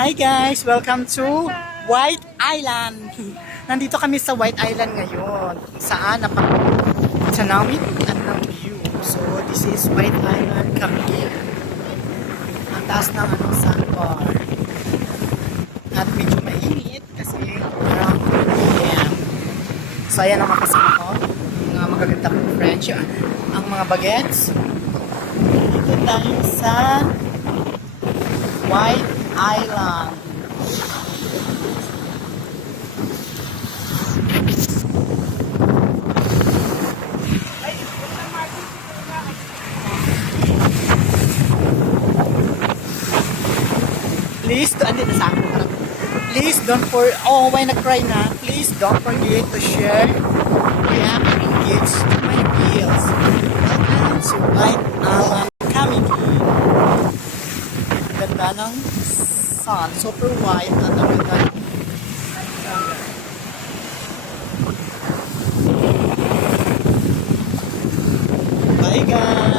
Hi guys! Welcome to White Island! Nandito kami sa White Island ngayon. Saan tanawin ang view. So this is White Island kami. Ang taas ng sandbar. At medyo mainit kasi around 2 p.m. So ayan ang makasama ko. Mga magaganda kong French. Ang mga bagets. Dito tayo sa White Island. Please, please don't why nag-cry na? Please don't forget to share, react, and engage to my videos. Welcome to White Island Comedy. Ganda ng sun, super white at ang ganda ng bye guys!